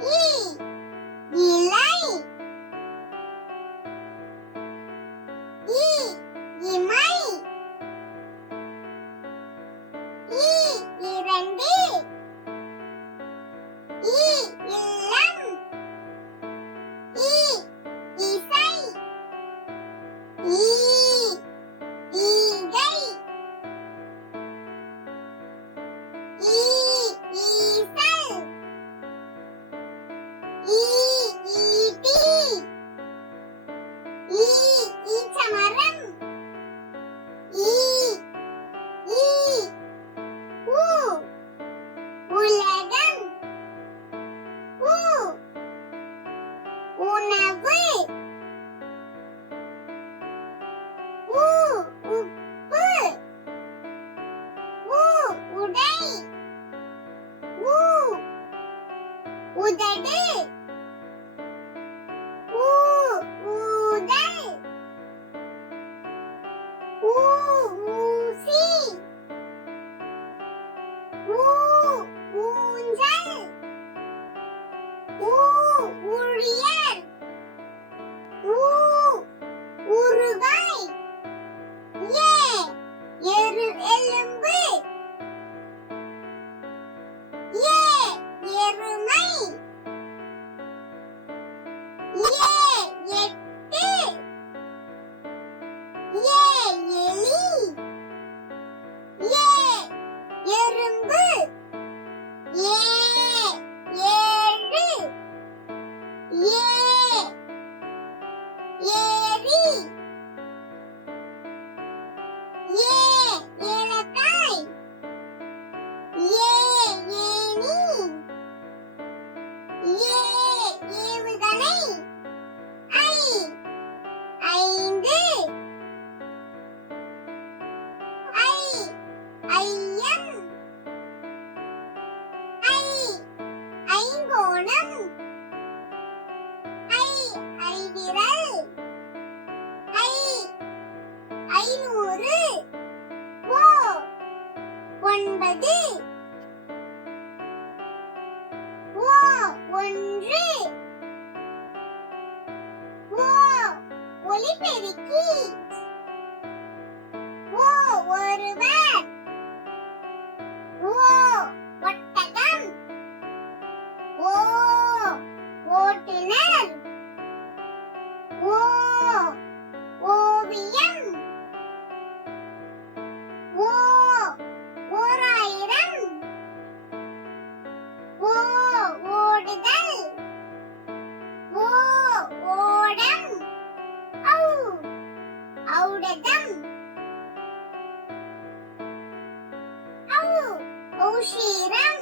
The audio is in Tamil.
இ இலை இ இமை இ இரண்டு இ இல்லம் இ இசை இ ஈகை இ ஈசல் இ ஈட்டி இ ஈச்சமரம் இ ஈ உ உலகம் உ உணவு உ உப்பு உ உடை உ உதடு உ ஊதல் உ ஊசி உ ஊஞ்சல் உ ஊழியர் உ உருகாய் ஏ எலும்பு ஏ எருமை ஏ எட்டு ஏ எலி ஏ எறும்பு ஏ ஏழு ஏ ஏரி ஏ ஏலக்காய் ஏ ஏணி ஏ ஏவுகணை ஐ ஐந்து ஐ ஐயம் ஐ ஐங்கோணம் ஐ ஐவிரல் ஐ ஐநூறு ஓ ஒன்பது ஓ ஒன்று ஓ ஒலிபெருக்கி ஓ ஒருவர் ஓ ஒட்டகம் ஓ ஓட்டுநர் ஓ ஓவியம் ஓ ஓராயிரம் ஓ ஓடுதல் ஓ ஓடம் ஔ ஔடதம் ஔ ஔஷீரம்